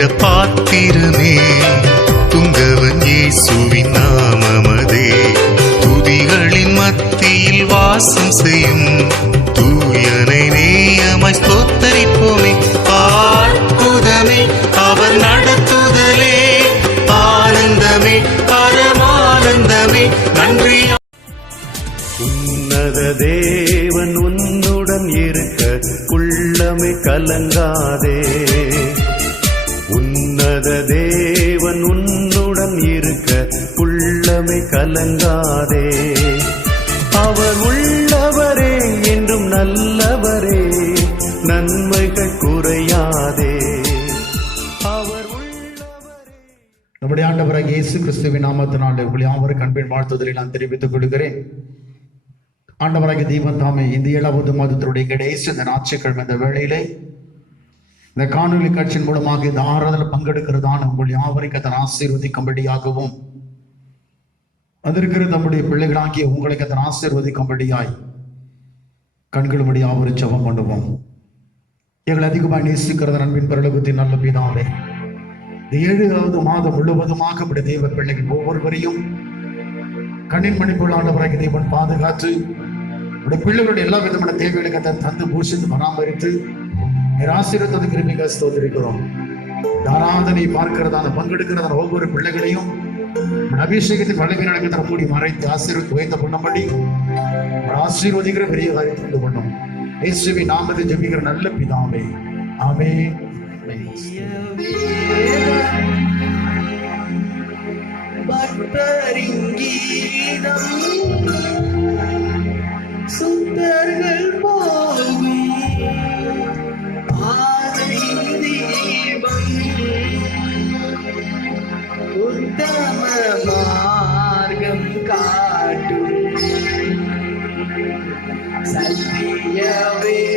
பாடிட பாத்திரமே துங்கவன் இயேசுவின் நாமமதே. துதிகளின் மத்தியில் வாசம் செய்யும் தூயனை நேயமாய் ஸ்தோத்தரிப்போமே. அற்புதமே அவர் நடத்துதலே, ஆனந்தமே பரமானந்தமே நன்றி. உன்னத தேவன் உன்னுடன் இருக்க உள்ளமே கலங்காதே. உன்னத தேவன் உன்னுடன் இருக்க உள்ளமே கலங்காதே. அவர் உள்ளவரே என்றும் நல்லவரே, நன்மைகள் குறையாதே. அவர் உள்ளவரே. நம்முடைய ஆண்டவராகிய இயேசு கிறிஸ்துவின் நாமத்தினாலே உங்களை யாவருக்கும் அன்பின் வாழ்த்துதலை நான் தெரிவித்துக் கொள்கிறேன். ஆண்டவராகிய தெய்வம் தாமே இந்த 7வது மாதத்தினுடைய கடைசி இந்த ஞாயிற்றுக்கிழமை இந்த வேளையிலே இந்த காணொலி காட்சியின் மூலமாக இந்த ஆராதனையில் பங்கெடுக்கிறதான உங்கள் யாவரையும் கர்த்தர் ஆசீர்வதிக்கும்படியாகவும் வந்திருக்கிற நம்முடைய பிள்ளைகளாகிய உங்களை கர்த்தர் ஆசீர்வதிக்கும்படியாய் கண்களும்படி யாவரும் ஜெபம் பண்ணுவோம். எங்களை அதிகமாக நேசிக்கிறத அன்பின் பரலோகத்தின் நல்ல பிதாவே, இந்த 7வது மாதம் முழுவதுமாக நம்முடைய தெய்வ பிள்ளைகள் ஒவ்வொருவரையும் கண்ணின் மணிப்புள்ள ஆண்டவராகிய தேவன் பாதுகாத்து பிள்ளைகளுடைய எல்லா விதமான தேவைகளை தந்து பூஷித்து பராமரித்து ஆசீர்வாதத்தை கிருபைக்காக ஸ்தோத்திரிக்கிறோம். ஆராதனை பார்க்கிறதான பங்கெடுக்கிறதான ஒவ்வொரு பிள்ளைகளையும் அபிஷேகத்தின் வல்லமையினால் மூடி மறைத்து ஆசீர்வதித்து வைத்த பண்ணும்படி ஆசீர்வதிக்கிற பெரிய காரியத்தை உண்டு பண்ணும். இயேசுவின் நாமத்தில் ஜெபிக்கிற நல்ல பிதாவே, ஆமென். சுந்தர்கள் போகும் பாதையின் தீபம், உத்தம மார்க்கம் காட்டும் சத்திய வேதம்.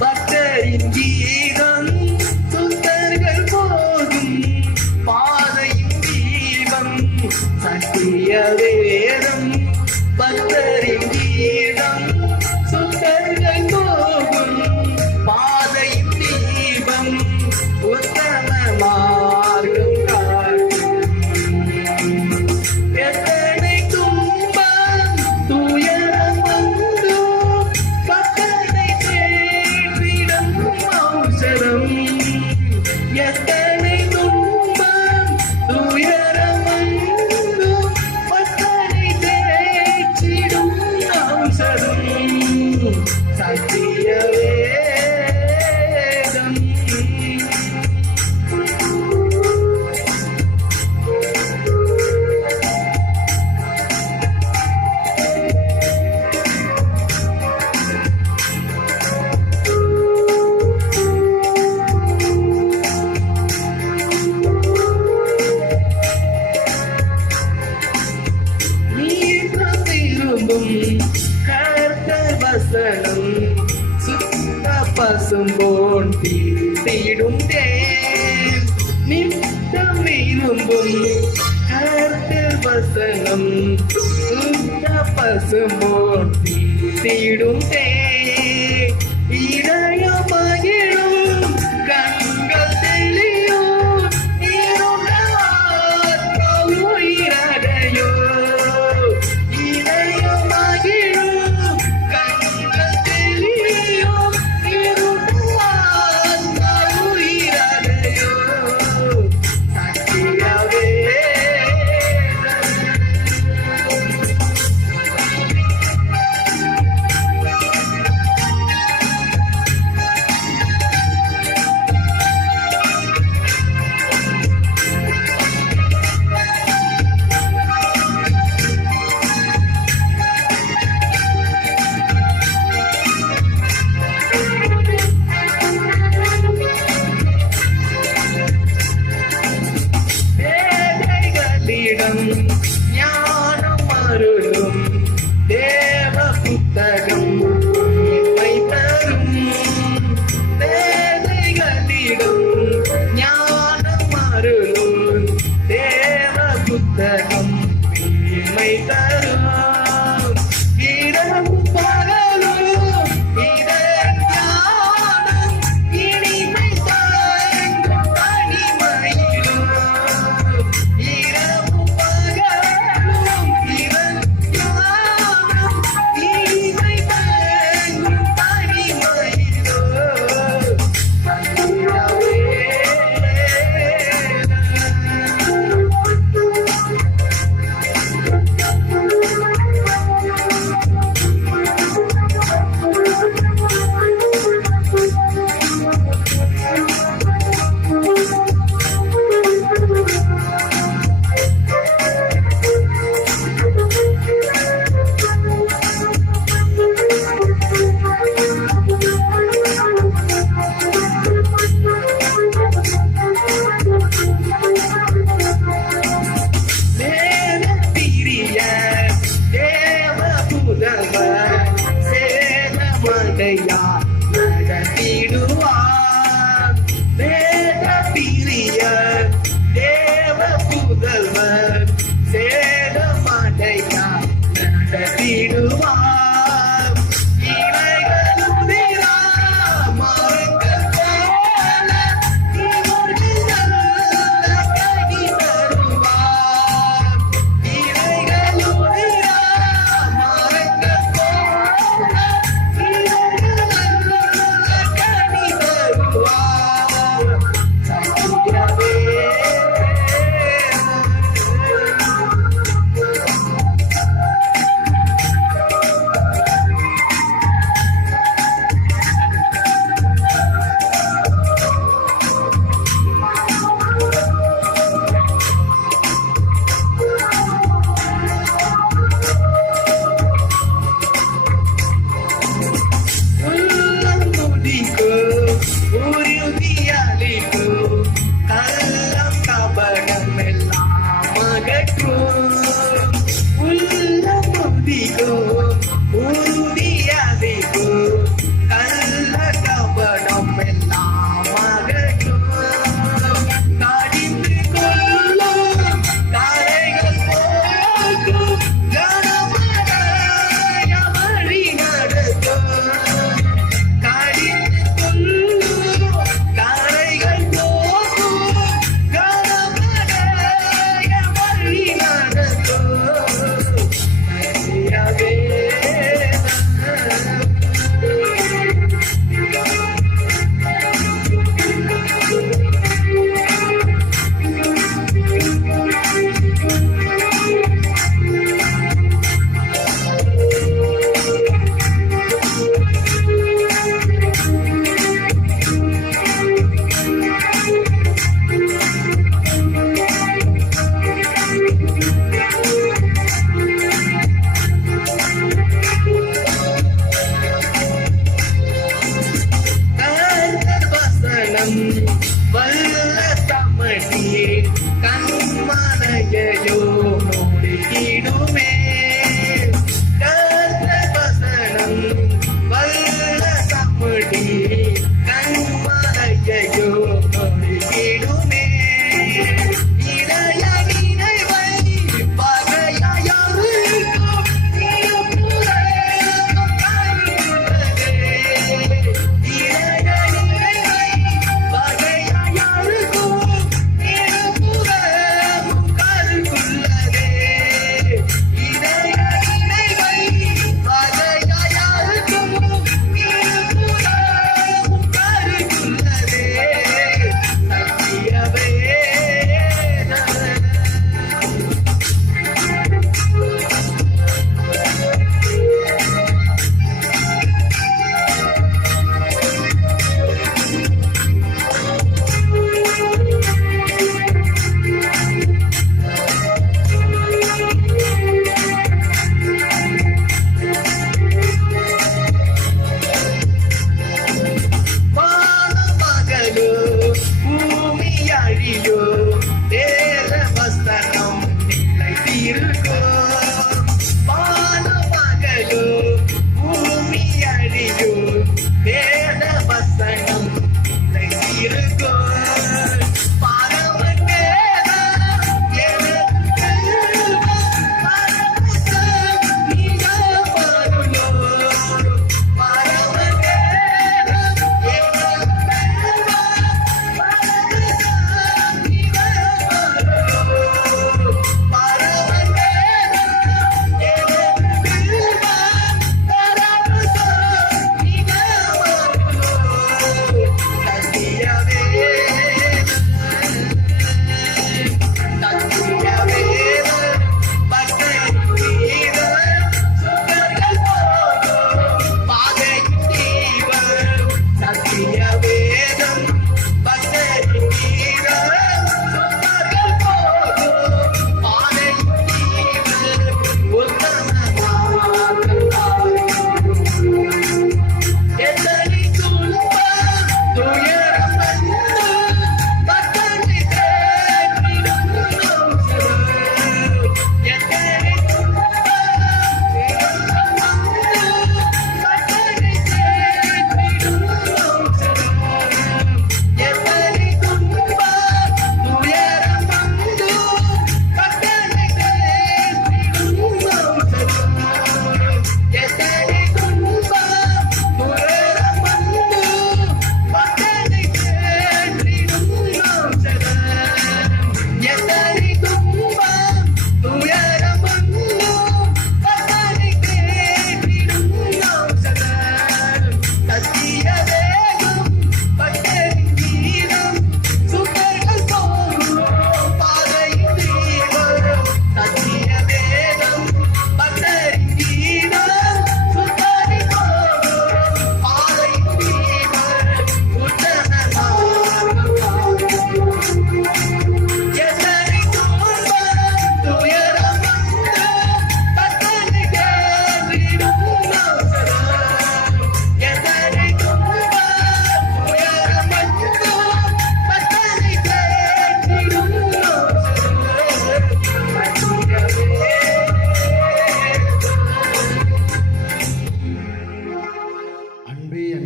பக்தரின் கீதம், சுந்தர்கள் போகும் பாதையின் தீபம். சத்திய வேதம் பக்தரின் கீதம், சுந்தர்கள் போகும் பாதையின் தீபம், உத்தம மார்க்கம் காட்டும். எத்தனை துன்பம் துயரம் வந்தோ பக்தனை தேற்றிடும் ஔஷதம். எத்தனை துன்பம் துயரம் வந்தோ பக்தனை தேற்றிடும் ஔஷதம். சத்திய வேதம். கர்த்தர் வசனம் சுத்த பசும்போன் தீட்டிடும் தேன். நித்தம் விரும்பும் கர்த்தர் வசனம் சுத்த பசும்போன் தீட்டிடும் தேன். இடைய மகிழும் கண்கள் தெளியும் உயிரடையோ. மடையா நடத்திடுவார். தேவ பிரியர் தேவ புதல்வர் சேத மடையா நடத்திடுவார். இலைகளும் நிறா மரங்கள் போல இவர்கள் நல்ல கனி தருவார். இலைகளும் நிறா மரங்கள் போல இவர்கள் நல்ல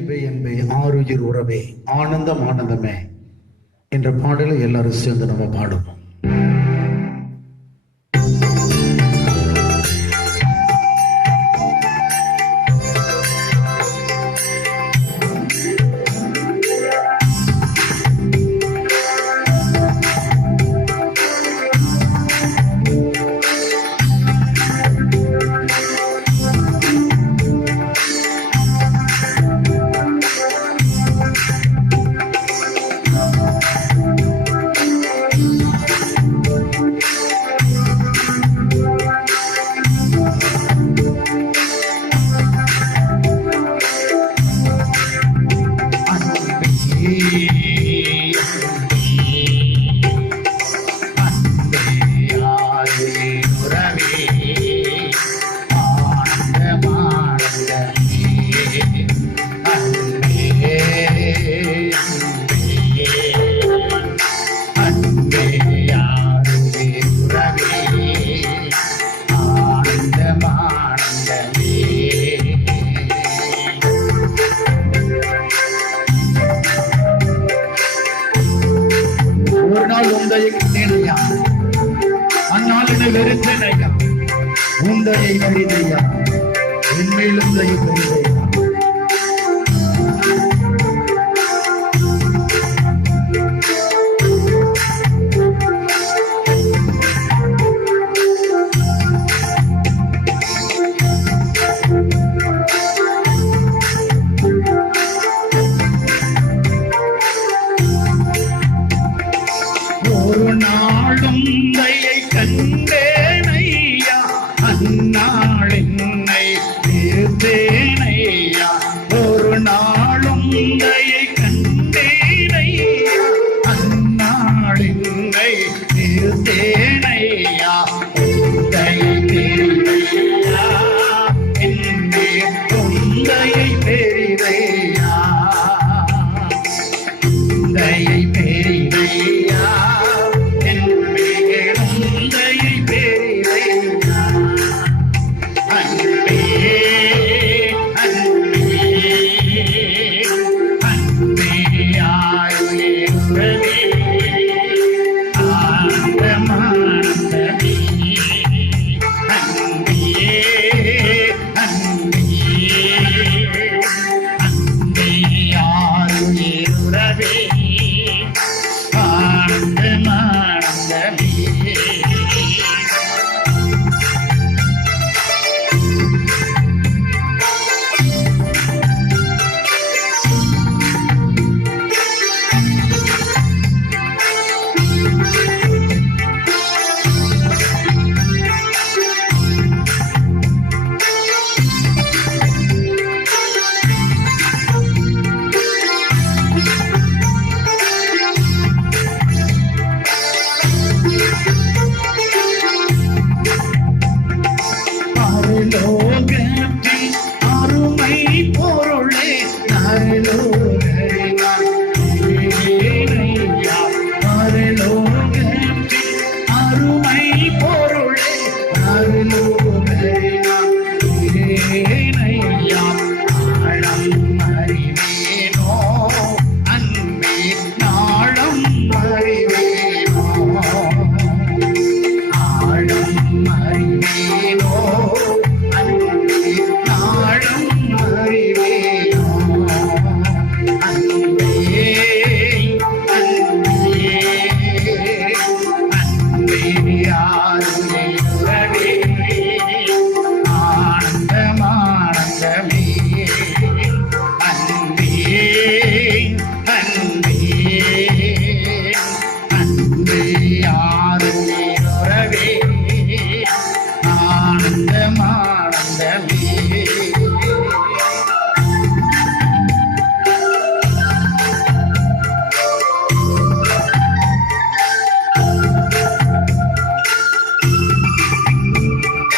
என்பே ஆருயிர் உறவே ஆனந்தம் ஆனந்தமே என்ற பாடலை எல்லாரும் சேர்ந்து நம்ம பாடுவோம். அந்நாளினை வெறுத்தனையா உந்தையை பெரிதையா உண்மையிலும் தயை பெரிதையா. ஒரு நாளும் தயை கண்டேனையா அந்நாள் என்னை நிறுத்தேனையா. ஒரு நாளும் தயை கண்டேனையா அந்நாள் என்னை நிறுத்தேனையா. தயை பெரிதையா என்னே தயை பெரிதையா தயை பெரிதையா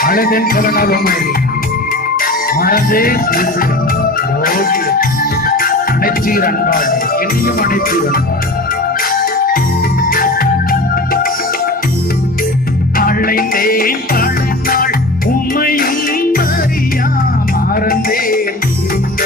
அழகன் கரணாலுமை மனதே அனைத்தீர் அன்பாளே என்னையும் அனைத்தீர் அன்பாளே அழைத்தேன் பல நாள் உம்மையும் அறியா மறந்தேன் இந்த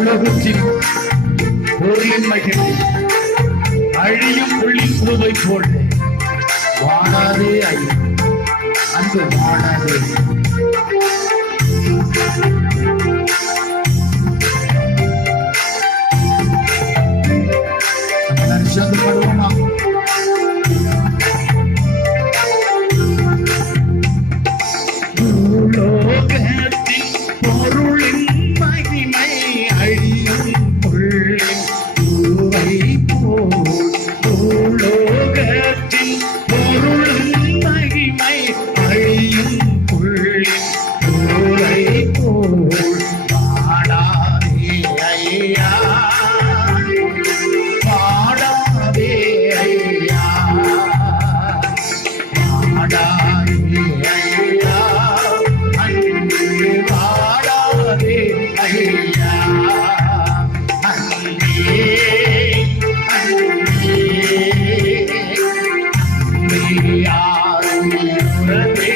உலகத்தின் பொருளின் மகிமை அழியும் புள்ளி பூவை போல் வாடாதே ஐயா, அன்பு வாடாதே. சேர்ந்து பாடுவோமா? உலோகத்தின் பொருளின் மகிமை அழியும் புள்ளின் பூவை போல். உலோகத்தின் பொருளின் மகிமை அழியும் புள்ளின் பூவை போல். பாடாதே ஐயா, பாடாதே ஐயா, பாடாதே ஐயா, அன்பு பாடாதே ஐயா, அன்பே அன்பே அன்பே யாருமே உறவே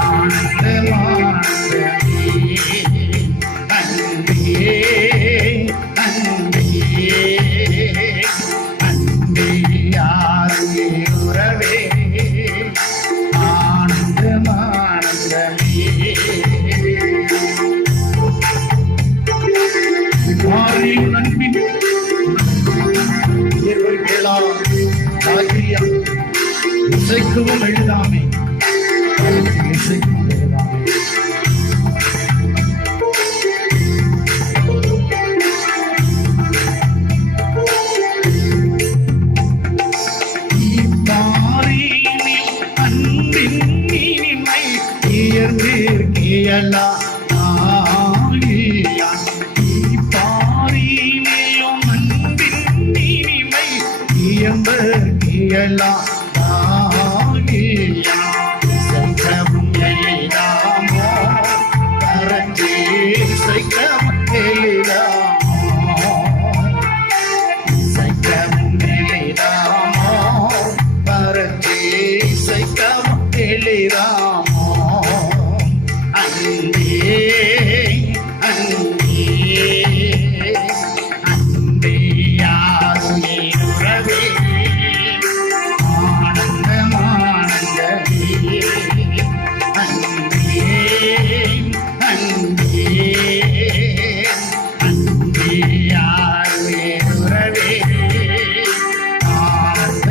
ஆனந்தமானதே அன்பே அன்பே அன்பே யாருமே உறவே ஆனந்தமானதே. மாறியும் நன்பின் கேளாம் ஆகியம் இசைக்கவும் எழுதாமே, இசைக்கவும் எழுதாமே. இப்பாரினில் அன்பின் இனிமை இயற்கையெல்லாம் ஆகியான். இப்பாரினிலும் அன்பின் இனிமை இயற்கையெல்லாம் ஆகியான். சைக்கவும் எளிதாமோ கரஞ்சே சைக்கவும் எளிதாமோ, சைக்கவும் எளிதாமோ கரஞ்சே சைக்கவும் எளிதாமோ. அன்பே அன்பே அன்பே யாருமே உறவே ஆனந்தமானந்தமே. அன்பே அன்பே அன்பே யாருமே உறவே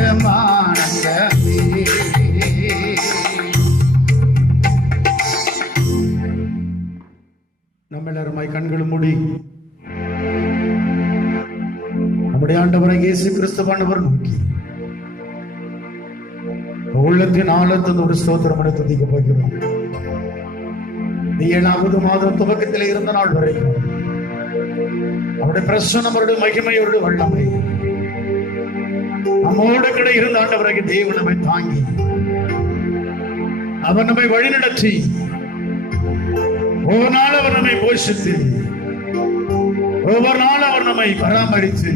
ஆனந்தமானந்தமே. நம்ம எல்லாருமாய் கண்களும் மூடி நம்முடைய ஆண்டவராகிய இயேசு கிறிஸ்துவானவர் நோக்கி உள்ளத்தின் ஆழத்தின் ஒரு ஸ்தோத்திரம் துதிக்க போகிறோம். இந்த 7வது மாதம் துவக்கத்தில் இருந்த நாள் வரைக்கும் அவருடைய பிரசன்னம், அவருடைய மகிமை, அவருடைய வல்லமை நம்மோடு கூட இருந்த ஆண்டவராகிய தேவன் நம்மை தாங்கி அவர் நம்மை வழிநடத்தி ஒவ்வொரு நாள் அவர் நம்மை போஷித்து ஒவ்வொரு நாள் அவர் நம்மை பராமரித்து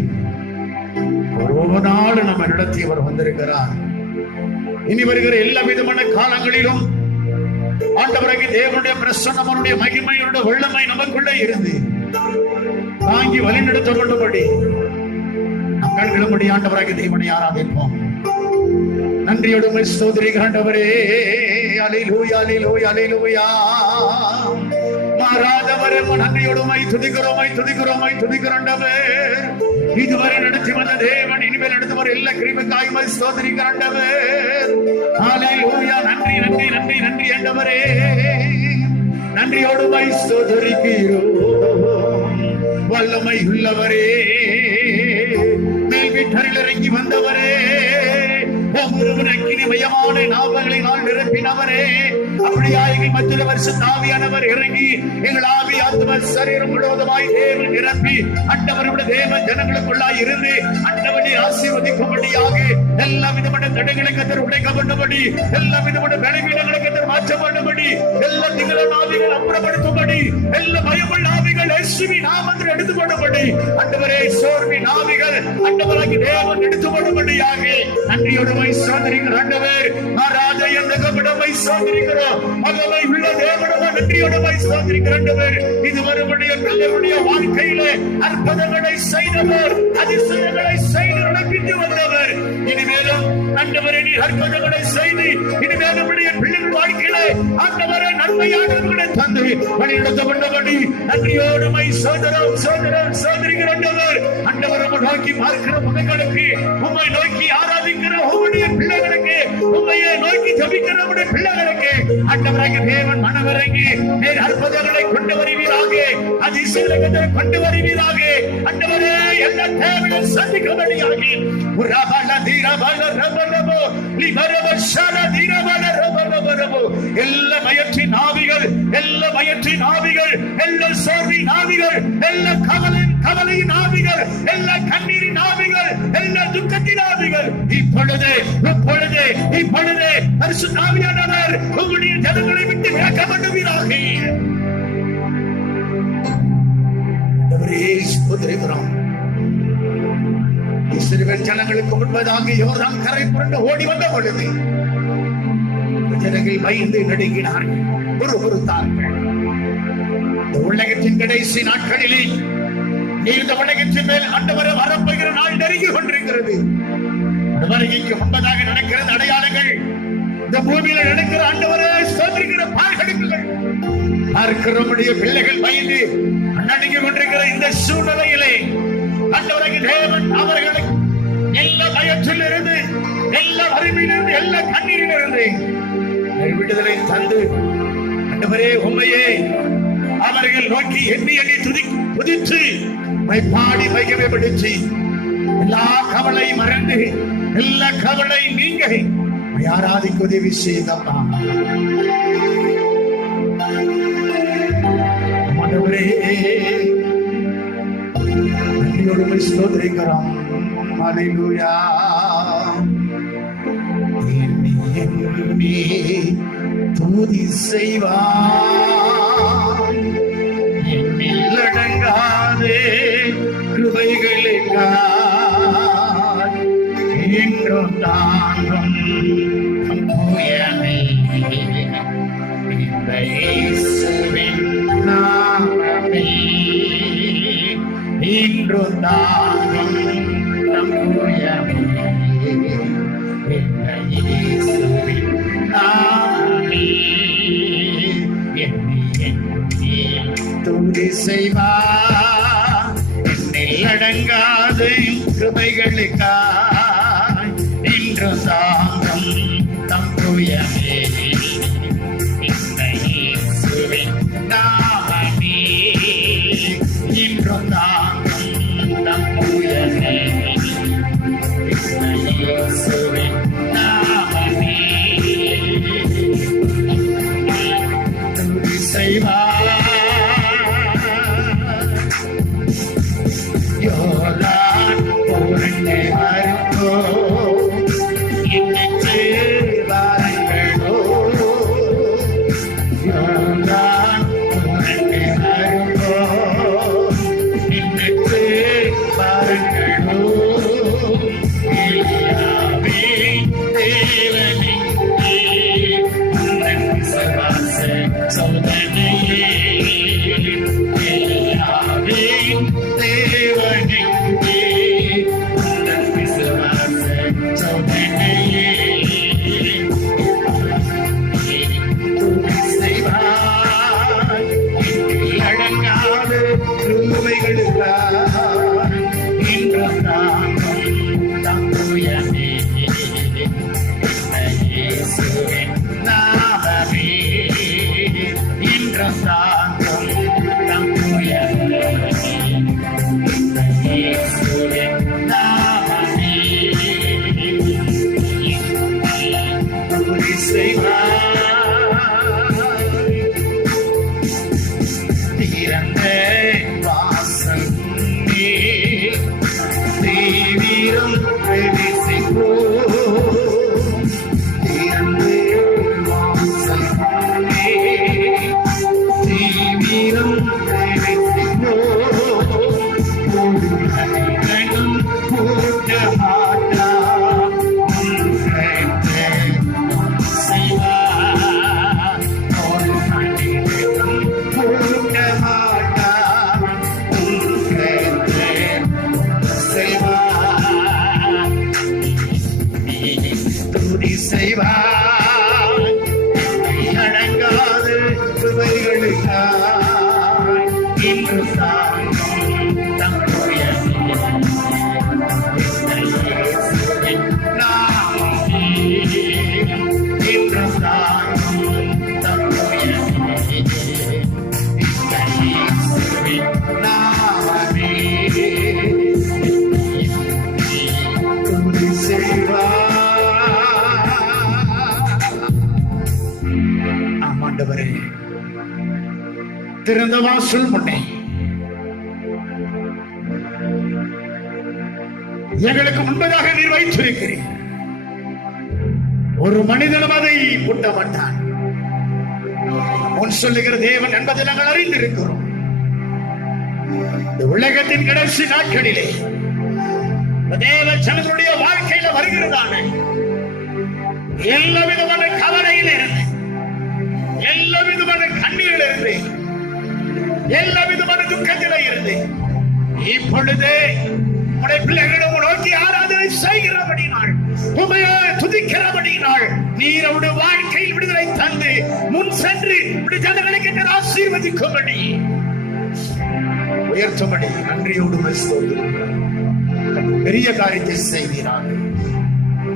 ஒவ்வொரு நாள் நம்மை நடத்தி அவர் வந்திருக்கிறார். இனி வருகிற எல்லா விதமான காலங்களிலும் ஆண்டவராகிய தேவனுடைய பிரசன்னம், அவருடைய மகிமை, அவருடைய வல்லமை நமக்குள்ளே இருந்து தாங்கி வழிநடத்த கொண்டபடி நம் கண்களும்படி ஆண்டவராகிய தேவனை ஆராதிப்போம். நன்றியோடு ஸ்தோத்திரிக்கிற ஆண்டவரே. அல்லேலூயா அல்லேலூயா அல்லேலூயா. மாறாதவரே நன்றியோடுமை துதிக்கிறோமை துதிக்கிறோமை துதிக்கிறோண்டவே. இதுவரை நடத்தி வந்த தேவன் இனிமேல் நடத்தி வர எல்லா கிருபைக்காய் ஸ்தோத்திரிக்கிற ஆண்டவே. அல்லேலூயா. நன்றி நன்றி நன்றி நன்றி ஆண்டவரே. நன்றியோடுமை ஸ்தோத்திரிக்கிறோம். வல்லமை உள்ளவரே, மேல் வீட்டரில் இறங்கி வந்தவரே, ஒவ்வொருவன் அக்கினிமயமான நாவல்களினால் நிரப்பினவரே, அப்படியா எங்கள் மத்தியில் பரிசுத்த ஆவியானவர் இறங்கி எங்கள் ஆவி ஆத்ம சரீரம் முழுவதுமாய் தேவன் நிரப்பி ஆண்டவருடைய தேவ ஜனங்களுக்குள்ளாய் இருந்து ஆண்டவனை ஆசீர்வதிக்கும்படியாக எல்லா விதமான தடைகளை கத்தர் உடைக்கப்பட்டபடி, எல்லா விதமான பலவீனங்களை கத்தர் மாற்றப்பட்டபடி, எல்லா திகழ ஆவிகள் அப்புறப்படுத்தும்படி, எல்லா பயமுள்ள ஆவிகள் இயேசுவின் நாமத்தில் எடுத்துக்கொண்டபடி, ஆண்டவரே சோர்வின் ஆவிகள் ஆண்டவராகி தேவன் எடுத்துக்கொண்டபடியாக நன்றியோடு சோதரிக்கிற ஆண்டவர் ஆராத என்ற கபடமை சோதரிக்கிறோம். மகமை உள்ள தேவனமா நன்றியோடு சோதரிக்கிற ஆண்டவர் இதுவரையுடைய பிள்ளைகளுடைய வாழ்க்கையிலே அற்புதங்களை செய்தவர், அதிசயங்களை செய்து நடப்பித்து வந்தவர். இனிமேலும் ஆண்டவரே நீ அற்புதங்களை செய்து இனிமேலும் பிள்ளைகள் வாழ்க்கையிலே ஆண்டவரே நன்மையானவர்களை தந்து வழிநடத்தப்பட்டபடி நன்றியோடு சோதரிக்கிற ஆண்டவர். ஆண்டவர் நோக்கி பார்க்கிற முகங்களுக்கு, உம்மை நோக்கி ஆராதிக்கிற உம்முடைய பிள்ளைகளுக்கு, உம்மையை நோக்கி ஜபிக்கிற உம்முடைய பிள்ளைகளுக்கு ஆண்டவராகிய தேவன் மனமிறங்கி நீர் அற்புதங்களை கொண்டு வருவீராக, அதிசயங்களை கொண்டு வருவீராக. ஆண்டவரே எல்லா தேவையும் சந்திக்கபடியாக எல்லா பயற்றின் ஆவிகள், எல்லா பயற்றின் ஆவிகள், எல்லா சோர்வின் ஆவிகள், எல்லா கவலையின் ஆவிகள், எல்லா கண்ணீரின் ஆவிகள், எல்லா துக்கத்தின் ஆவிகள் இப்பொழுது பரிசுத்த ஆவியானவர் உங்களுடைய ஜனங்களை விட்டு விலக்கப்படுவீராக. இஸ்ரவேல் ஜனங்களுக்கு முன்பதாக யோர்தான் கரை புரண்டு ஓடி வந்த பொழுது ஜனங்கள் பயந்து நடுங்கினார்கள், பொறுத்தார்கள். இந்த உலகத்தின் கடைசி நாட்களிலே நீண்ட உலகத்தின் மேல் ஆண்டவரை வரப்போகிற நாள் நெருங்கி கொண்டிருக்கிறது. வருகைக்கு முன்பதாக நடக்கிறது அடையாளங்கள், இந்த பூமியில நடக்கிற ஆண்டவரை சோதரிக்கிற பாடுகளுக்குகள் பார்க்கிறவருடைய பிள்ளைகள் பயந்து நடுங்கி கொண்டிருக்கிற இந்த சூழ்நிலையிலே ஆண்டவராகிய தேவன் அவர்களை எல்லா பயத்தில் இருந்து, எல்லா வறுமையிலிருந்து, எல்லா கண்ணீரிலிருந்து விடுதலை தந்து ஆண்டவரே உம்மையே அவர்கள் நோக்கி எண்ணி துதித்து பாடி மகிமைப்படுத்தி எல்லா கவலை மறந்து, எல்லா கவலை நீங்க ஆராதிக்க உதவி செய்தப்பா. ஆண்டவரே நன்றியோடு ஸ்தோத்திரிக்கிறோம். அல்லேலூயா. எண்ணி துதி செய்வார், எண்ணில் அடங்காதே கிருபைகளுக்காய் என்றும் தாங்கும் இந்த இயேசுவின் நாமமே இன்றும் தாங்கும் தம்புயமே. இந்த இயேசுவின் நாமமே எண்ணி துதி செய்வார், எண்ணில் அடங்காத கிருபைகளுக்காய் இன்று தாங்கும் தம்புயமே. இந்த இயேசுவின் நாமமே இன்று தாங்கும் தம்புயமே. இந்த இயேசுவின் நாமமே துதி செய்வார். யோர்தான் புரண்டு வரும்போ இன்னிட்டு வாருங்களோ, யோர்தான் புரண்டு வரும்போ இன்னிட்டு வாருங்களோ. எலியாவே தேவனிங்கே உந்தன் விசுவாச சோதனையே, எலியாவே தேவனிங்கே உந்தன் விசுவாச சோதனையே. துதி செய்வார், எண்ணில் அடங்காத கிருபைகளுக்காய் இன்றும் தாங்கும் தம்புயமே. இந்த இயேசுவின் நாமமே இன்றும் தாங்கும் தம்புயமே. இந்த இயேசுவின் நாமமே துதி செய்வார். திறந்த வாசல் முன்னே எங்களுக்கு முன்பதாக நீர் வைத்திருக்கிறீர். ஒரு மனிதனும் அதை முட்ட மாட்டான். முன் சொல்லுகிற தேவன் என்பதை நாங்கள் அறிந்திருக்கிறோம். இந்த உலகத்தின் கடைசி நாட்களிலே தேவ ஜனங்களுடைய வாழ்க்கையில வருகிறதான எல்லா விதமான கவலையில இருந்து, எல்லா விதமான கண்ணீரில் இருந்து, எல்லா விதமான துக்கத்தில இருந்து இப்பொழுது உடைய பிள்ளைகளும் நோக்கி ஆராதனை செய்கிறபடினால், உமையை துதிக்கிறபடினால் நீர் அவருடைய வாழ்க்கையில் விடுதலை தந்து முன் சென்று ஜனங்களுக்கு ஆசீர்வதிக்கும்படி உயர்த்தும்படி நன்றியோடு பெரிய காரியத்தை செய்கிறார்.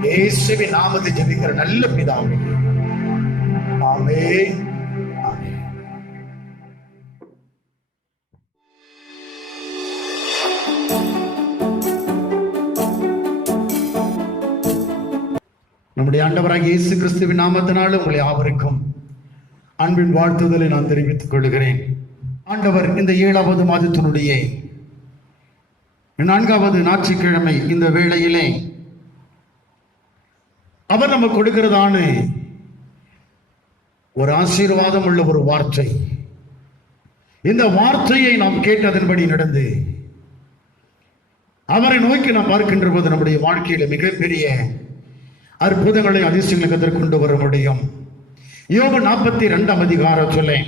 இயேசுவின் நாமத்தை ஜெபிக்கிற நல்ல பிதாவே, ஆமென். நம்முடைய ஆண்டவராகிய இயேசு கிறிஸ்துவின் நாமத்தினால் உங்களை யாவருக்கும் அன்பின் வாழ்த்துதலை நான் தெரிவித்துக் கொள்கிறேன். ஆண்டவர் இந்த 7வது மாதத்தினுடைய 4வது ஞாயிற்றுக்கிழமை இந்த வேளையிலே அவர் நமக்கு கொடுக்கிறதான ஒரு ஆசீர்வாதம் உள்ள ஒரு வார்த்தை. இந்த வார்த்தையை நாம் கேட்டதன்படி நடந்து அவரை நோக்கி நாம் பார்க்கின்ற போது நம்முடைய வாழ்க்கையில மிகப்பெரிய அற்புதங்களை அதிசயங்களை கற்றுக் கொண்டு வர முடியும். யோபு 42ஆம் அதிகாரத்திலே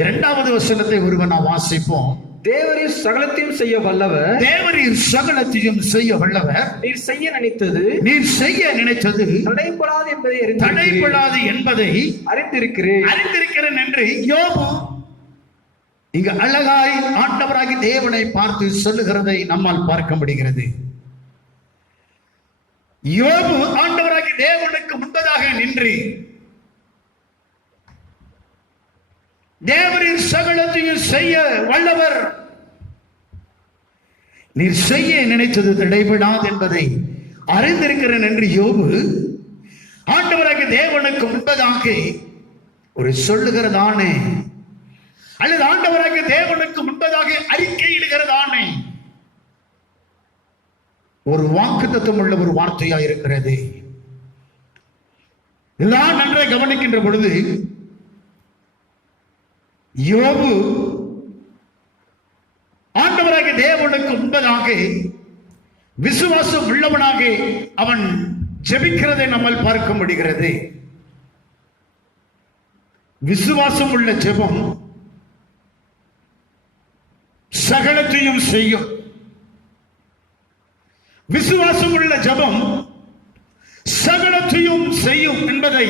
2வது வசனத்தை ஒருவன் நாம் வாசிப்போம். தேவரீர் சகலத்தையும் செய்ய வல்லவர், தேவரீர் சகலத்தையும் செய்ய வல்லவர், நீர் செய்ய நினைத்தது தடைபடாது என்பதை அறிந்திருக்கிறேன் என்று யோபு இங்கு அழகாய் ஆண்டவராகி தேவனை பார்த்து சொல்லுகிறதை நம்மால் பார்க்க முடிகிறது. யோபு ஆண்டவராகி தேவனுக்கு முன்பதாக நின்று தேவரின் சகலத்தையும் செய்ய வல்லவர், நீர் செய்ய நினைத்தது தடைபடாது என்பதை அறிந்திருக்கிறேன் என்று யோபு ஆண்டவராகிய தேவனுக்கு முன்பதாக ஒரு சொல்லுகிறதானே அல்லது ஆண்டவராகிய தேவனுக்கு முன்பதாக அறிக்கையிடுகிறதானே ஒரு வாக்குத்தத்தம் உள்ள ஒரு வார்த்தையா இருக்கிறது. இதெல்லாம் நன்றாக கவனிக்கின்ற பொழுது யோபு ஆண்டவராகிய தேவனுக்கு முன்பதாக விசுவாசம் உள்ளவனாக அவன் ஜெபிக்கிறதை நம்மால் பார்க்க முடிகிறது. விசுவாசம் உள்ள ஜெபம் சகலத்தையும் செய்யும். விசுவாசம் உள்ள ஜெபம் சகலத்தையும் செய்யும் என்பதை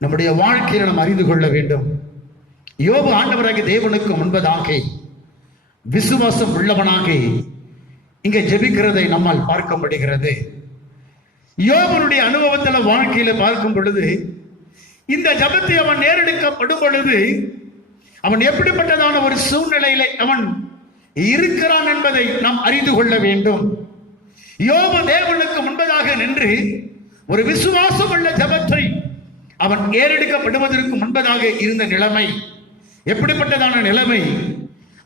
நம்முடைய வாழ்க்கையில் நாம் அறிந்து கொள்ள வேண்டும். யோபு ஆண்டவராகிய தேவனுக்கு முன்பதாக விசுவாசம் உள்ளவனாக இங்கே ஜெபிக்கிறதை நம்மால் பார்க்க முடிகிறது. யோபனுடைய அனுபவத்தில் வாழ்க்கையில பார்க்கும் பொழுது இந்த ஜெபத்தை அவன் நேரெடுக்கப்படும் பொழுது அவன் எப்படிப்பட்டதான ஒரு சூழ்நிலையில அவன் இருக்கிறான் என்பதை நாம் அறிந்து கொள்ள வேண்டும். யோபு தேவனுக்கு முன்பதாக நின்று ஒரு விசுவாசம் உள்ள ஜெபத்தை அவன் ஏறெடுக்கப்படுவதற்கு முன்பதாக இருந்த நிலைமை எப்படிப்பட்டதான நிலைமை?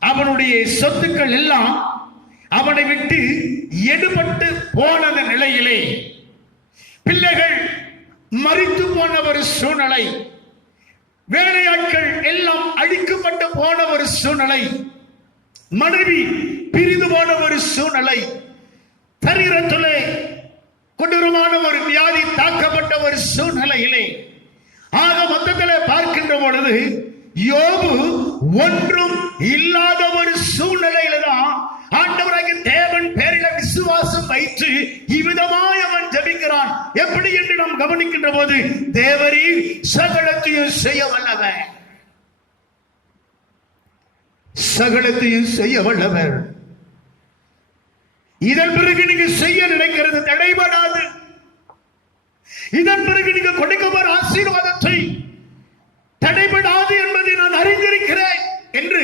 அவனுடைய சொத்துக்கள் எல்லாம் அவனை விட்டு எடுபட்டு போனத நிலையிலே, பிள்ளைகள் மரித்து போன ஒரு சூழ்நிலை, வேலையாட்கள் எல்லாம் அழிக்கப்பட்டு போன ஒரு சூழ்நிலை, மனைவி பிரிந்து போன ஒரு சூழ்நிலை, சரீரத்திலே கொடூரமான ஒரு வியாதி தாக்கப்பட்ட ஒரு சூழ்நிலையிலே ஆக மொத்தத்திலே பார்க்கின்ற பொழுது யோபு ஒன்றும் இல்லாத ஒரு சூழ்நிலையில தான் ஆண்டவராகிய தேவன் பேரில விசுவாசம் வைத்து இவ்விதமாய் அவன் ஜெபிக்கிறான். எப்படி என்று நாம் கவனிக்கின்ற போது தேவரீர் சகலத்தையும் செய்ய வல்லவர், சகலத்தையும் செய்ய வல்லவர். இதன் பிறகு நீங்க செய்ய நினைக்கிறது தடைபடாது. இதன் பிறகு நீங்க கொடுக்கப்போற ஆசீர்வாதத்தை தடைபடாது என்பதை நான் அறிந்திருக்கிறேன் என்று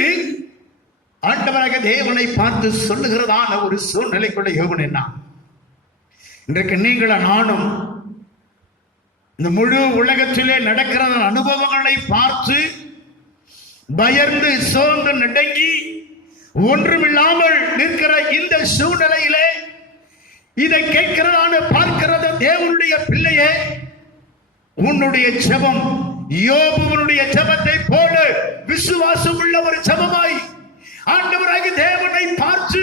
ஆண்டவராக தேவனை பார்த்து சொல்லுகிறதான ஒரு சூழ்நிலைக்குள்ள யோபன் என்ன. இன்றைக்கு நீங்கள நானும் இந்த முழு உலகத்திலே நடக்கிற அனுபவங்களை பார்த்து பயந்து சோர்ந்து நடுங்கி ஒன்றுமில்லாமல் நிற்கிற இந்த சூழ்நிலையிலே இதை கேட்கிறதான பார்க்கிறத தேவனுடைய பிள்ளையே, உன்னுடைய ஜெபம் யோபுவனுடைய ஜெபத்தை போல விசுவாசம் உள்ள ஒரு ஜெபமாய் ஆண்டவராகிய தேவனை பார்த்து,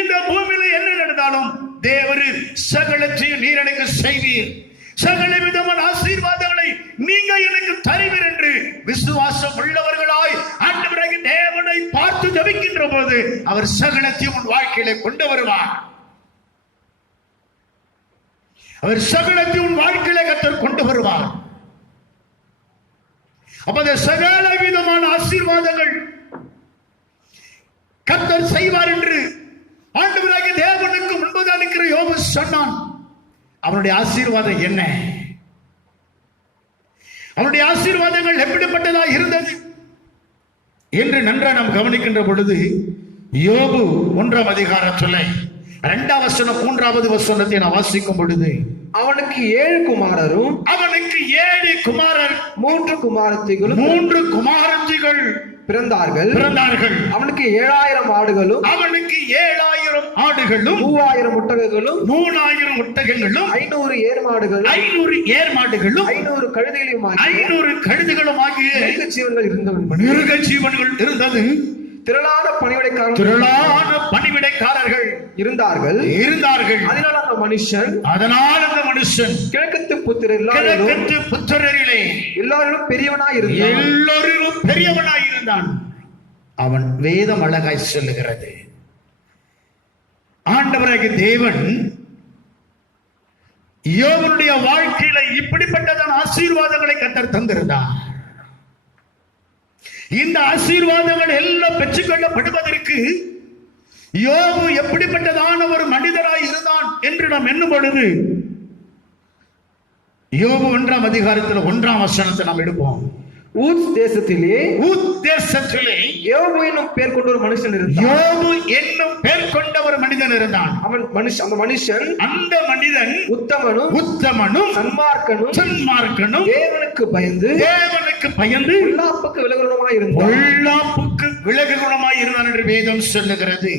இந்த பூமியில என்ன நடந்தாலும் தேவரீர் சகலத்தையும் நீர் எனக்கு செய்வீர், சகல விதமான ஆசீர்வாதங்களை நீங்க எனக்கு தருவீர் என்று விசுவாசம் உள்ளவர்களாய் ஆண்டவராகிய தேவனை பார்த்து ஜெபிக்கின்ற போது அவர் சகலத்தையும் உன் வாழ்க்கையிலே கொண்டு வருவார். அவர் சகலத்தையும் உன் வாழ்க்கையிலே கர்த்தர் கொண்டு வருவார். அப்ப அந்த சகல விதமான ஆசீர்வாதங்கள் கர்த்தர் செய்வார் என்று ஆண்டவராகிய தேவனுக்கு முன்பதாக இருக்கிற யோபு சொன்னான். அவனுடைய ஆசீர்வாதம் என்ன? அவனுடைய ஆசீர்வாதங்கள் எப்படிப்பட்டதா இருந்தது என்று நன்றாக நாம் கவனிக்கின்ற பொழுது, யோபு 1ஆம் அதிகாரத்துல 2ஆம் வசனம் 3வது வசனத்தை நான் வாசிக்கும் பொழுது, அவனுக்கு 7 குமாரரும், அவனுக்கு 7 குமாரர், 3 குமாரத்திகளும் 3 குமாரத்திகள் பிறந்தார்கள். அவனுக்கு 7000 ஆடுகளும், அவனுக்கு 7000 ஆடுகளும், 3000 ஒட்டகங்களும், 3000 ஒட்டகங்களும், 500 ஏர்மாடுகளும், 500 ஏர்மாடுகளும், 500 கழுதைகளும், 500 கழுதைகளும் ஆகிய மிருக ஜீவன்கள் இருந்தவன். மிருக ஜீவன்கள் இருந்தது. திரளான பணிவிடைக்காரர்கள் இருந்தார்கள். அதனால் அந்த மனுஷன் கிழக்கத்து புத்திரரிலே எல்லாரும் பெரியவனாய் இருந்தான். அவன் வேதம் அழகாய் சொல்லுகிறது, ஆண்டவராகிய தேவன் யோபுடைய வாழ்க்கையில இப்படிப்பட்டதான ஆசீர்வாதங்களை கர்த்தர் தந்திருந்தார். இந்த ஆசீர்வாதங்கள் எல்லாம் பெற்றுக்கொள்ளப்படுவதற்கு யோபு எப்படிப்பட்டதான ஒரு மனிதராய் இருந்தான் என்று நாம் எண்ணும் பொழுது, யோபு 1ஆம் அதிகாரத்தில் 1ஆம் வசனத்தை நாம் எடுப்போம். ஊத் தேசத்திலே யோபு என்னும் பேர் கொண்ட ஒரு மனுஷன் இருந்தான். யோபு என்னும் பேர் கொண்ட ஒரு மனிதன் இருந்தான். அந்த மனிதன் உத்தமனும் சன்மார்க்கனும் தேவனுக்கு பயந்து பொல்லாப்புக்கு விலகுகுணமாய் இருந்தான் என்று வேதம் சொல்லுகிறது.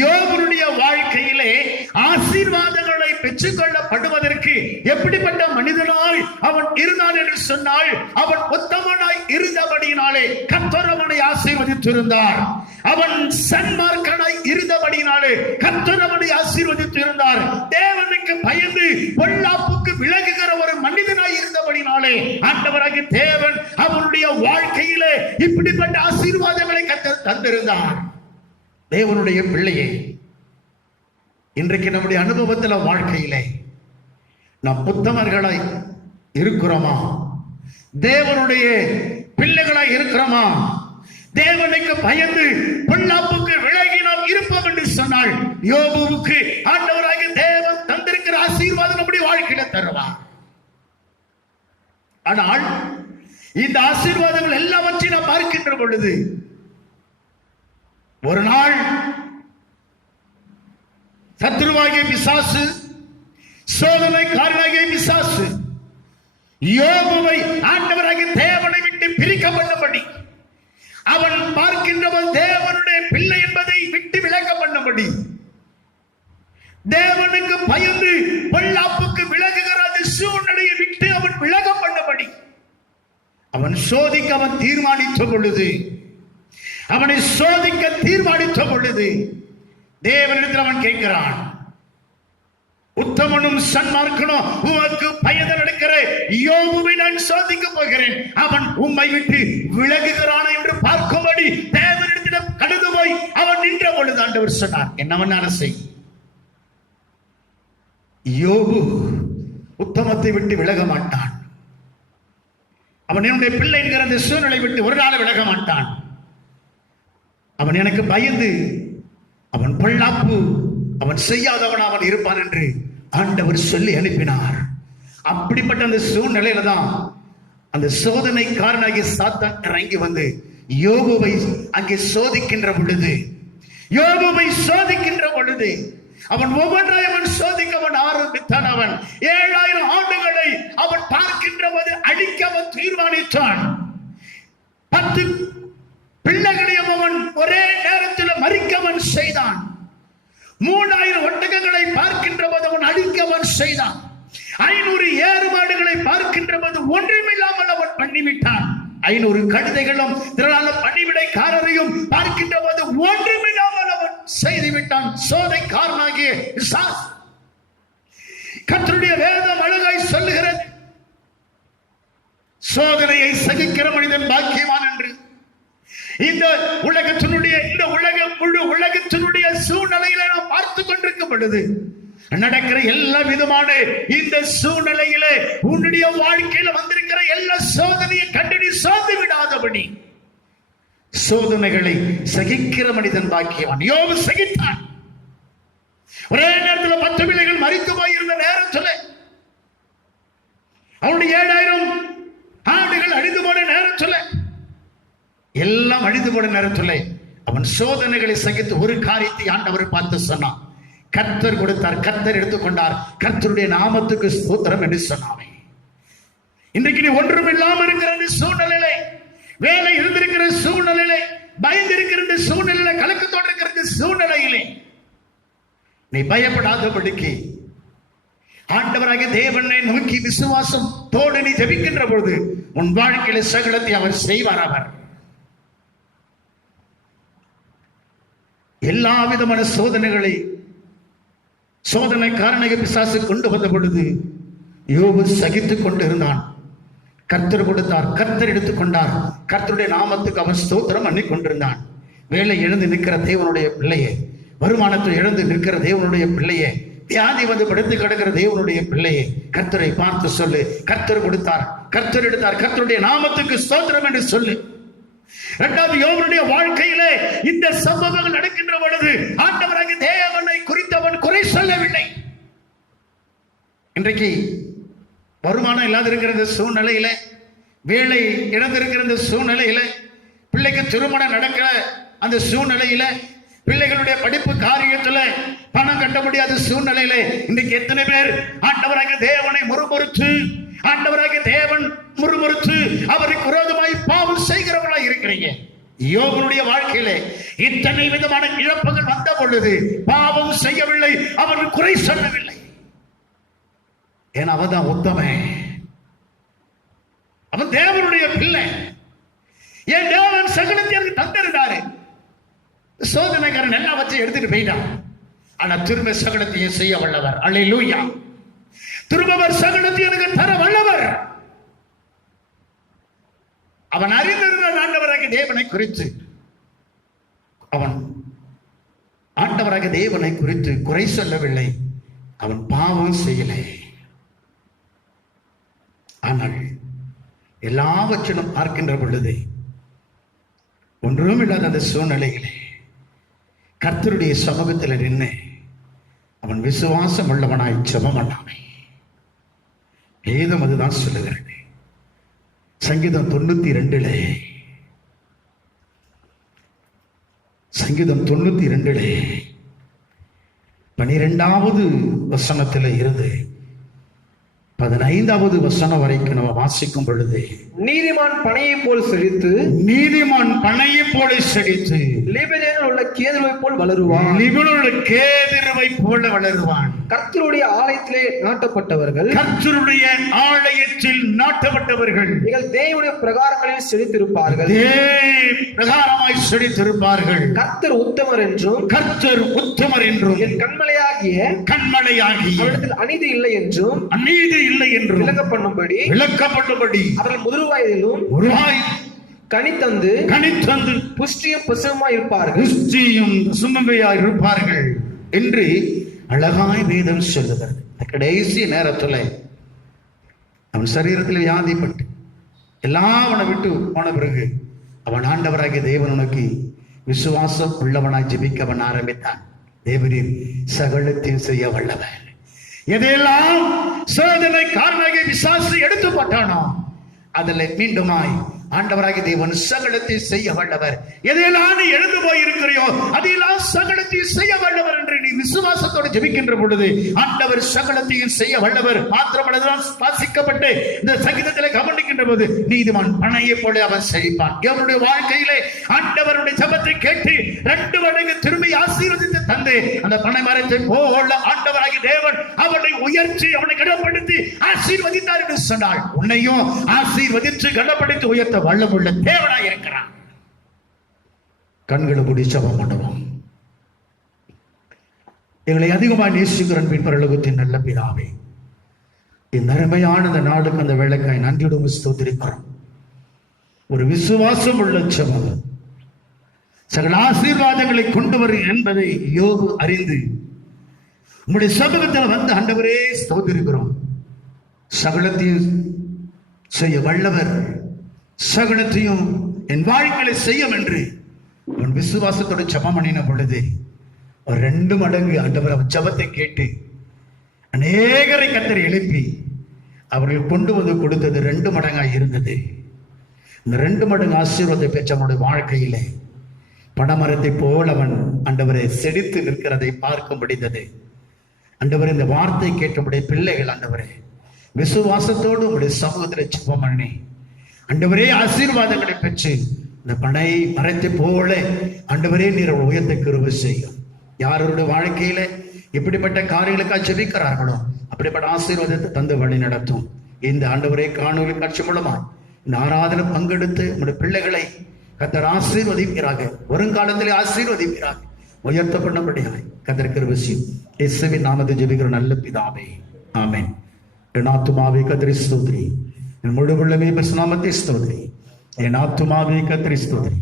யோபுடைய வாழ்க்கையிலே ஆசீர்வாதங்களை பெற்றுக்கொள்ளப்படுவதற்கு எப்படிப்பட்ட மனிதனாய் அவன் இருந்தான் என்று சொன்னால், அவன் உத்தமனாய் இருந்தபடியினாலே கர்த்தர் அவனை ஆசீர்வதித்திருந்தார். அவன் சன்மார்க்கனாய் இருந்தபடியினாலே கர்த்தர் அவனை ஆசீர்வதித்திருந்தார். தேவனுக்கு பயந்து பொல்லாப்புக்கு விலகுகிற ஒரு மனிதனாய் இருந்தபடினாலே ஆண்டவராகிய தேவன் அவனுடைய வாழ்க்கையிலே இப்படிப்பட்ட ஆசீர்வாதங்களை கர்த்தர் தந்திருந்தார். தேவனுடைய பிள்ளையே, இன்றைக்கு நம்முடைய அனுபவத்தில் வாழ்க்கையிலே நாம் உத்தமர்களாய் இருக்கிறோமா? தேவனுடைய பிள்ளைகளாய் இருக்கிறோமா? தேவனுக்கு பயந்து பொல்லாப்புக்கு விலகி நாம் இருப்போம் என்று சொன்னால், யோபுவுக்கு ஆண்டவராகிய தேவன் தந்திருக்கிற ஆசீர்வாதம் நம்முடைய வாழ்க்கையில தருவார். ஆனால் இந்த ஆசீர்வாதங்கள் எல்லாவற்றையும் நாம் பார்க்கின்ற பொழுது, ஒரு நாள் சத்ருவாகிய பிசாசு, சோதனைக்காரனாகிய பிசாசு யோபுவை ஆண்டவராகிய தேவனை விட்டு பிரிக்கப்பட்டபடி, அவன் பார்க்கின்றவன் தேவனுடைய பிள்ளை என்பதை விட்டு விலக்கப்பட்டபடி, தேவனுக்கு பயந்து பொல்லாப்புக்கு விலகுகிற அந்த சூழ்நிலையை விட்டு அவன் விலகப்பட்டபடி, அவன் சோதிக்க அவன் தீர்மானித்த பொழுது, அவனை சோதிக்க தீர்மானித்த பொழுது தேவனிடத்தில் அவன் கேட்கிறான், உத்தமனும் சன்மார்க்கனும் உமக்கு பயந்து நடக்கிற யோபுவை நான் சோதிக்க போகிறேன், அவன் உம்மை விட்டு விலகுகிறான் என்று பார்க்கும்படி தேவனிடத்திடம் கடந்து போய் அவன் நின்ற பொழுது ஆண்டவர் சொன்னார், என்னவன் அரசை, யோபு உத்தமத்தை விட்டு விலக மாட்டான். அவன் என்னுடைய பிள்ளை என்கிற அந்த சூழ்நிலை விட்டு ஒரு நாள் விலக மாட்டான். அவன் எனக்கு பயந்து அவன் பொல்லாப்பு அவன் செய்யாதவன் அவன் இருப்பான் என்று ஆண்டவர் சொல்லி அனுப்பினார். அப்படிப்பட்ட அந்த சூழ்நிலையில தான் அந்த சோதனைக்காரனாகிய சாத்தான் இறங்கி வந்து யோபுவை அங்கே சோதிக்கின்ற பொழுது, அவன் ஒவ்வொன்றாய் அவன் சோதிக்க அவன் ஆரம்பித்தான். அவன் 7000 ஆண்டுகளை அவன் பார்க்கின்ற போது அழிக்க அவன் தீர்மானித்தான். 10 பிள்ளைகளையும் அவன் ஒரே நேரத்தில் மறிக்கவன் செய்தான். 3000 ஒட்டகங்களை பார்க்கின்ற போது அவன் அழிக்கவன் செய்தான். 500 ஏறு மாடுகளை பார்க்கின்ற போது ஒன்றுமில்லாமல் அவன் பண்ணிவிட்டான். 500 கழுதைகளும் திரளான பணிவிடைக்காரரையும் பார்க்கின்ற போது ஒன்றுமில்லாமல் அவன் செய்துவிட்டான். சோதனைக்காரனாகிய பிசாசு. கர்த்தருடைய வேதம் அழகாய் சொல்லுகிறது, சோதனையை சகிக்கிற மனிதன் பாக்கியவான் என்று. இந்த உலகத்தினுடைய முழு உலகத்தினுடைய சூழ்நிலையில நாம் பார்த்து கொண்டிருக்கும் பொழுது நடக்கிற எல்லா விதமான இந்த சூழ்நிலையிலே உன்னுடைய வாழ்க்கையில வந்திருக்கிற எல்லா சோதனையை கண்டு சோர்ந்து விடாதபடி சோதனைகளை சகிக்கிற மனிதன் பாக்கியவான். யோபு சகித்தான். ஒரே நேரத்தில் 10 பிள்ளைகள் மரித்து போயிருந்த நேரத்தில், அவனுடைய 7000 ஆடுகள் அழிந்து போன நேரத்தில், எல்லாம் அழிந்து போன நேரத்தில் அவன் சோதனைகளை சகித்து ஒரு காரியத்தை ஆண்டவர் பார்த்து சொன்னான். கர்த்தர் கொடுத்தார், கர்த்தர் எடுத்துக்கொண்டார், கர்த்தருடைய நாமத்துக்கு ஸ்தோத்திரம் என்று சொன்னான். இன்றைக்கு நீ ஒன்றும் இல்லாமல் இருக்கிற சூழ்நிலையில, வேலை இருந்திருக்கிற சூழ்நிலையில, பயந்து இருக்கிற சூழ்நிலையில, கலக்கத்தோடு இருக்கிற சூழ்நிலையிலே நீ பயப்படாதபடிக்கு ஆண்டவராகிய தேவனை நோக்கி விசுவாசம் தோடு நீ ஜெபிக்கின்ற பொழுது உன் வாழ்க்கையில சகலத்தை அவர் செய்வார். அவர் எல்லா விதமான சோதனைகளை சோதனைக்காரனாகிய பிசாசு கொண்டு வந்த பொழுது யோபு சகித்துக் கொண்டிருந்தான். கர்த்தர் கொடுத்தார், கர்த்தர் எடுத்துக்கொண்டார், கர்த்தருடைய நாமத்துக்கு அவன் ஸ்தோத்திரம் பண்ணி கொண்டிருந்தான். வேலை இழந்து நிற்கிற தேவனுடைய பிள்ளையே, வருமானத்தை இழந்து நிற்கிற தேவனுடைய பிள்ளையே, வியாதி வந்து படுத்து கிடக்கிற தேவனுடைய பிள்ளையே, கர்த்தரை பார்த்து சொல்லு, கர்த்தர் கொடுத்தார், கர்த்தர் எடுத்தார், கர்த்தருடைய நாமத்துக்கு ஸ்தோத்திரம் என்று சொல்லு. இரண்டாவது, யோபுடைய வாழ்க்கையிலே இந்த சம்பவங்கள் நடக்கின்ற பொழுது ஆண்டவராகிய தேவனை குறித்தவன் குறை சொல்லவில்லை. இன்றைக்கு வருமானம் இல்லாத இருக்கிற சூழ்நிலையில, வேலை இழந்திருக்கிற சூழ்நிலையில, பிள்ளைக்கு திருமணம் நடக்கிற அந்த சூழ்நிலையில, பிள்ளைகளுடைய படிப்பு காரியத்துல பணம் கட்ட முடியாத சூழ்நிலையில இன்னைக்கு எத்தனை பேர் ஆண்டவராகிய தேவனை முறுமுறுத்து, ஆண்டவராகிய தேவன் முறுமுறுத்து அவருக்கு விரோதமாய் பாவம் செய்கிறவர்களாய் இருக்கிறீங்க. யோபுடைய வாழ்க்கையில இத்தனை விதமான இழப்புகள் வந்த பொழுது பாவம் செய்யவில்லை, அவன் குறை சொல்லவில்லை. ஏன்னா அவன் தான் உத்தமன், அவன் தேவனுடைய பிள்ளை. என் தேவன் சகலத்தை எனக்கு தந்திருந்தாரு. சோதனைக்காரன் எல்லாவற்றையும் எடுத்துட்டு போயிட்டான், ஆனா திரும்ப சகலத்தையும் செய்ய வல்லவர். அல்லேலூயா. திரும்பவர் சகலத்தை எனக்கு தர வல்லவர். அவன் அறிந்திருந்த ஆண்டவராகிய தேவனை குறித்து, அவன் ஆண்டவராகிய தேவனை குறித்து குறை சொல்லவில்லை, அவன் பாவம் செய்யலை. ஆனால் எல்லாவற்றிலும் பார்க்கின்ற பொழுது ஒன்றும் இல்லாத அந்த சூழ்நிலையிலே கர்த்தருடைய சமூகத்தில் நின்று அவன் விசுவாசம் உள்ளவனாய் ஜெபம் பண்ணாமே. வேதம் அதுதான் சொல்லுகிறது. சங்கீதம் 92 சங்கீதம் 92 12வது வசனத்தில் இருந்து 15வது வசனம் வரைக்கும் நம்ம வாசிக்கும் பொழுது, நீதிமான் பனையை போல் செழித்து, நீதிமான் பனையை போல செழித்து, லீபனோனில் உள்ள கேதுருவை போல் வளருவான். லீபனோனில் கேதுருவை போல வளருவான். கர்த்தருடைய ஆலயத்திலே நாட்டப்பட்டவர்கள், கர்த்தருடைய ஆலயத்தில் நாட்டப்பட்டவர்கள் நீங்கள் தேவனுடைய பிரகாரங்களில் செழித்திருப்பார்கள், பிரகாரமாய் செழித்திருப்பார்கள். கர்த்தர் உத்தமர் என்றும், கர்த்தர் உத்தமர் என்றும், என் கண்மலையாகிய அவரிடத்தில் அநீதி இல்லை என்றும், அநீதி இல்லை என்றும் விளங்கப்படும்படி அவர்கள் முதிர் வயதிலும் கனித்தந்து புஷ்டியும் பசுமாய் இருப்பார்கள் என்று அழகாய் வேதம் சொல்லுகிறது. கடைசி நேரத்தில் அவன் சரீரத்தில் வியாதிப்பட்டு எல்லாவனை விட்டு போன பிறகு அவன் ஆண்டவராகிய தேவன் நோக்கி விசுவாசம் உள்ளவனாய் ஜெபிக்கவன் ஆரம்பித்தான். தேவரீர் சகலத்தையும் செய்ய வல்லவர். எதையெல்லாம் சோதனை காரணமாக விசாசி எடுத்து போட்டானோ அதில் மீண்டுமாய் ஆண்டவராகிய தேவன் சகலத்தை செய்ய வல்லவர். எதையெல்லாம் நீ எழுந்து போயிருக்கிறையோ அதையெல்லாம் சகலத்தை செய்ய வல்லவர் என்று நீ விசுவாசத்தோடு ஜெபிக்கின்ற பொழுது ஆண்டவர் சகலத்தையும் செய்ய வல்லவர். மாத்திரமல்லதான் வாசிக்கப்பட்டு இந்த சங்கீதத்திலே கவனிக்கின்ற போது நீதிமான் பனையை போல அவன் செழிப்பான். அவனுடைய வாழ்க்கையிலே ஆண்டவருடைய ஜெபத்தை கேட்டு 2 மடங்கு திரும்பி ஆசீர்வதித்து தந்து அந்த பனை மரத்தை போல ஆண்டவராகிய தேவன் அவனை உயர்த்தி அவனை கனப்படுத்தி ஆசீர்வதித்தார் என்று சொன்னாள். உன்னையும் ஆசீர்வதித்து கனப்படுத்தி உயர்த்த வல்லமுள்ள தேவனாய் இருக்கிறான். கண்களை மூடி ஜெபம் பண்ணுவோம். எங்களை அதிகமாக நேசிக்கிற அன்பின் பரலோகத்தின் நல்ல பிதாவே, இந்த அருமையான அந்த நாளுக்கு அந்த வேலைக்காய் நன்றியோடு ஸ்தோத்திரிக்கிறோம். ஒரு விசுவாசம் உள்ள ஜெபம் சகல ஆசீர்வாதங்களை கொண்டு வரும் என்பதை யோபு அறிந்து உங்களுடைய சமூகத்தில் வந்து ஆண்டவரே ஸ்தோத்திரிக்கிறோம். சகலத்தையும் செய்ய வல்லவர், சகலத்தையும் என் வாழ்க்கையை செய்யும் என்று உன் விசுவாசத்தோடு ஜெபம் பண்ணின பொழுது 2 மடங்கு ஆண்டவர் அவர் ஜெபத்தை கேட்டு அநேகரை கர்த்தர் எழுப்பி அவர்கள் கொண்டு வந்து கொடுத்தது 2 மடங்காய் இருந்தது. இந்த 2 மடங்கு ஆசீர்வாதத்தை பெற்ற அவனுடைய வாழ்க்கையிலே பனைமரத்தை போல் அவன் ஆண்டவரை செடித்து நிற்கிறதை பார்க்க முடிந்தது. ஆண்டவரே, இந்த வார்த்தை கேட்டபடிய பிள்ளைகள் ஆண்டவரே விசுவாசத்தோடு உங்களுடைய சமூகத்தில் ஜெபம் பண்ணி ஆண்டவரே ஆசீர்வாதங்களை பெற்று இந்த பனை மரத்தை போல ஆண்டவரே நீர் உயர்த்த கிருபை செய்யும். யாருடைய வாழ்க்கையில இப்படிப்பட்ட காரியங்களுக்காக ஜெபிக்கிறார்களோ அப்படிப்பட்ட ஆசீர்வாதத்தை தந்து வழி நடத்தும். இந்த ஆண்டவரே காணொலி காட்சி மூலமா இந்த ஆராதனை பங்கெடுத்து நம்முடைய பிள்ளைகளை கர்த்தர் ஆசீர்வதிக்கிறாங்க, வருங்காலத்திலே ஆசீர்வதிக்கிறாங்க, உயர்த்தப்பட்டபடியாய் கர்த்தர் கிருபை செய்யும். இயேசுவின் நாமத்தை ஜெபிக்கிற நல்ல பிதாவே, ஆமென். என் ஆத்துமாவே கர்த்தரை ஸ்தோத்திரி, என் முழு உள்ளமே நாமத்தை ஸ்தோத்திரி. என் ஆத்துமாவே கர்த்தரை ஸ்தோத்திரி,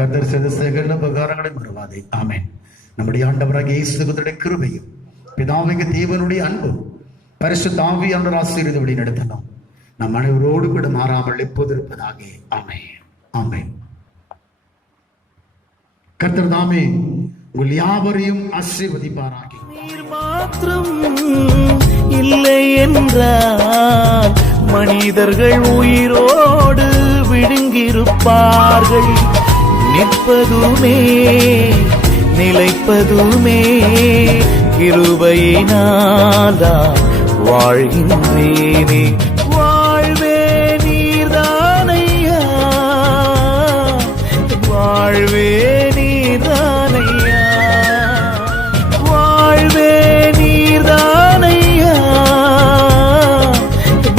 கர்த்தர் செய்த சகல உபகாரங்களை மறவாதே. ஆமென். நம்முடைய ஆண்டவராகிய இயேசு கிறிஸ்துவின் கிருபையும் பிதாவாகிய தேவனுடைய அன்பும் பரிசுத்த ஆவியானவர் ஆசீர்வாதம் வழி நடத்தணும் நம் அனைவரோடு கூட மாறாமல் எப்போது இருப்பதாக. ஆமென், ஆமென். கர்த்தர் தாமே உங்கள் யாவரையும் ஆசீர்வதிப்பாராக. நீர் மாத்திரம் இல்லை என்றால் மனிதர்கள் உயிரோடு விழுங்கியிருப்பார்கள். நிற்பதுமே நிலைப்பதுமே கிருபையினாலா வாழ்கின்றேனே. வாழ்வே நீர்தானையா, வாழ்வே நீர்தானையா, வாழ்வே நீர்தானையா,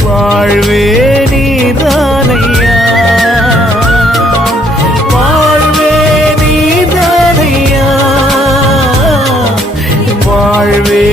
வாழ்வே நீர்தானையா, வாழ்வே நீர்தானையா, வாழ்வே